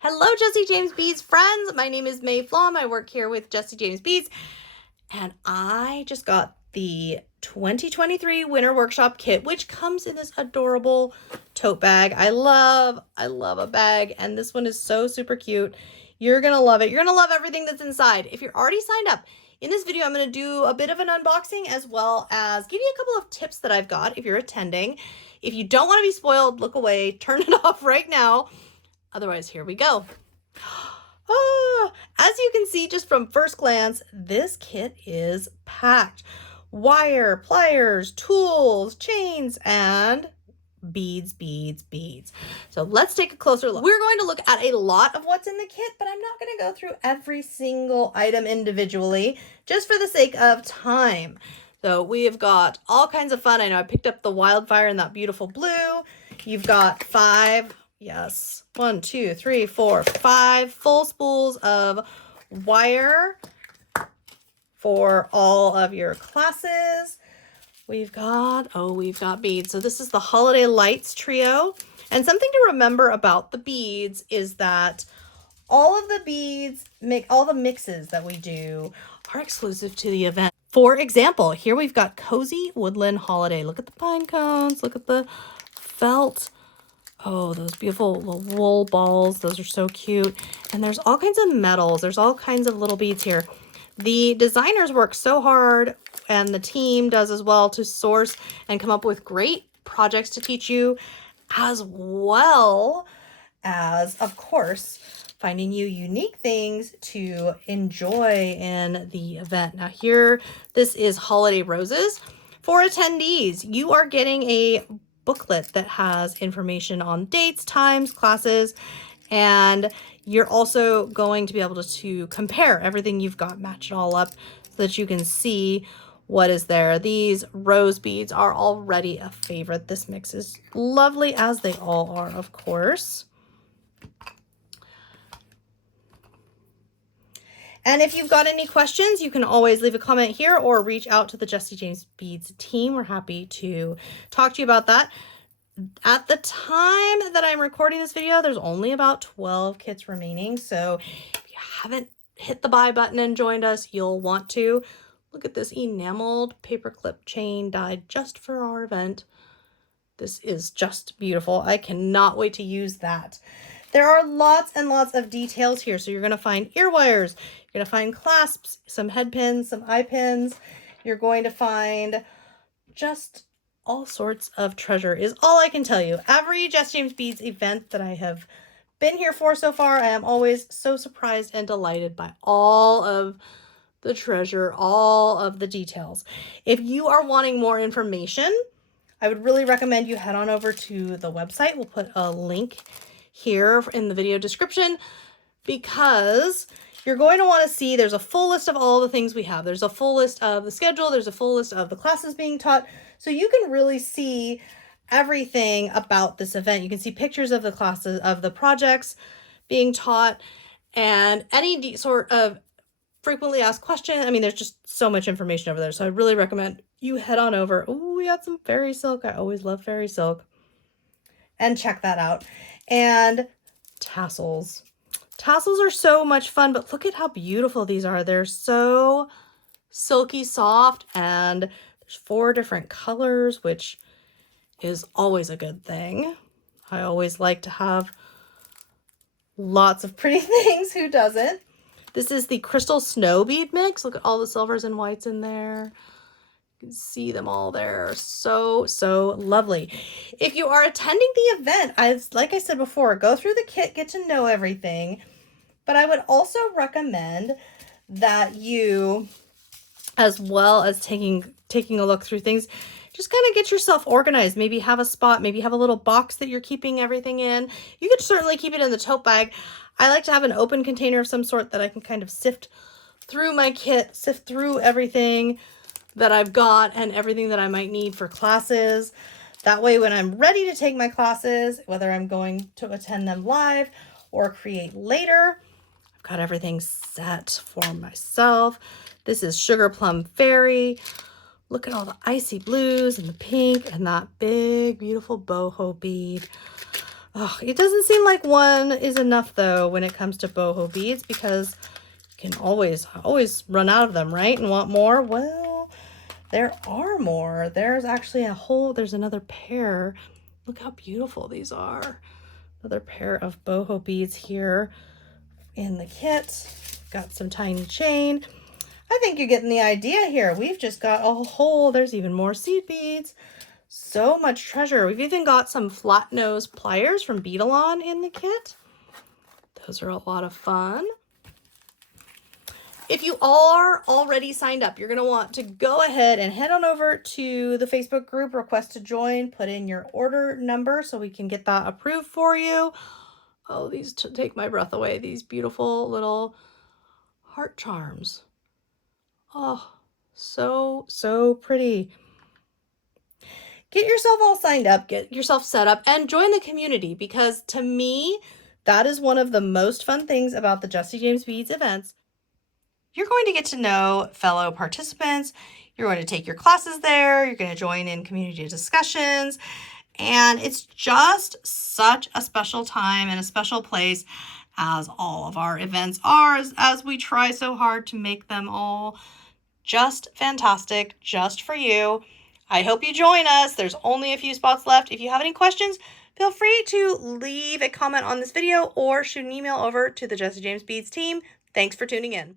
Hello, Jesse James Beads friends. My name is Flaum. I work here with Jesse James Beads, and I just got the 2023 Winter Workshop kit, which comes in this adorable tote bag. I love a bag, and this one is so super cute. You're gonna love it. You're gonna love everything that's inside. If you're already signed up, in this video, I'm gonna do a bit of an unboxing as well as give you a couple of tips that I've got if you're attending. If you don't want to be spoiled, look away, turn it off right now. Otherwise, here we go. As you can see just from first glance, this kit is packed. Wire, pliers, tools, chains, and beads. So let's take a closer look. We're going to look at a lot of what's in the kit, but I'm not going to go through every single item individually, just for the sake of time. So we have got all kinds of fun. I know I picked up the wildfire in that beautiful blue. You've got 5 full spools of wire for all of your classes. We've got beads. So this is the Holiday Lights trio. And something to remember about the beads is that all of the beads, all the mixes that we do are exclusive to the event. For example, here we've got Cozy Woodland Holiday. Look at the pine cones. Look at the felt. Oh, those beautiful little wool balls. Those are so cute. And there's all kinds of metals. There's all kinds of little beads here. The designers work so hard, and the team does as well, to source and come up with great projects to teach you, as well as, of course, finding you unique things to enjoy in the event. Now here, this is Holiday Roses. For attendees, you are getting a booklet that has information on dates, times, classes, and you're also going to be able to compare everything you've got, match it all up so that you can see what is there. These rose beads are already a favorite. This mix is lovely, as they all are, of course. And if you've got any questions, you can always leave a comment here or reach out to the Jesse James Beads team. We're happy to talk to you about that. At the time that I'm recording this video, there's only about 12 kits remaining. So if you haven't hit the buy button and joined us, you'll want to. Look at this enameled paperclip chain dyed just for our event. This is just beautiful. I cannot wait to use that. There are lots and lots of details here. So you're going to find ear wires. You're going to find clasps, some head pins, some eye pins. You're going to find just all sorts of treasure is all I can tell you. Every Jesse James Beads event that I have been here for so far, I am always so surprised and delighted by all of the treasure, all of the details. If you are wanting more information, I would really recommend you head on over to the website. We'll put a link here in the video description, because you're going to want to see there's a full list of all the things we have. There's a full list of the schedule. There's a full list of the classes being taught. So you can really see everything about this event. You can see pictures of the classes, of the projects being taught, and any sort of frequently asked question. I mean, there's just so much information over there. So I really recommend you head on over. Oh, we got some fairy silk. I always love fairy silk. And check that out. And tassels. Tassels are so much fun, but look at how beautiful these are. They're so silky soft, and there's 4 different colors, which is always a good thing. I always like to have lots of pretty things. Who doesn't? This is the Crystal Snow Bead Mix. Look at all the silvers and whites in there. You can see them all there. So lovely. If you are attending the event, like I said before, go through the kit, get to know everything. But I would also recommend that you, as well as taking a look through things, just kind of get yourself organized. Maybe have a spot, maybe have a little box that you're keeping everything in. You could certainly keep it in the tote bag. I like to have an open container of some sort that I can kind of sift through my kit, sift through everything that I've got and everything that I might need for classes. That way, when I'm ready to take my classes, whether I'm going to attend them live or create later, I've got everything set for myself. This is Sugar Plum Fairy. Look at all the icy blues and the pink and that big, beautiful boho bead. Oh, it doesn't seem like one is enough though when it comes to boho beads, because you can always run out of them, right? And want more? Well, there are more. There's actually there's another pair. Look how beautiful these are. Another pair of boho beads here in the kit. Got some tiny chain. I think you're getting the idea here. We've just got a whole, there's even more seed beads. So much treasure. We've even got some flat nose pliers from Beadalon in the kit. Those are a lot of fun. If you are already signed up, you're going to want to go ahead and head on over to the Facebook group, request to join, put in your order number so we can get that approved for you. Oh, these take my breath away. These beautiful little heart charms. Oh, so pretty. Get yourself all signed up, get yourself set up, and join the community, because to me, that is one of the most fun things about the Jessie James Beads events. You're going to get to know fellow participants. You're going to take your classes there. You're going to join in community discussions. And it's just such a special time and a special place, as all of our events are, as we try so hard to make them all just fantastic, just for you. I hope you join us. There's only a few spots left. If you have any questions, feel free to leave a comment on this video or shoot an email over to the Jessie James Beads team. Thanks for tuning in.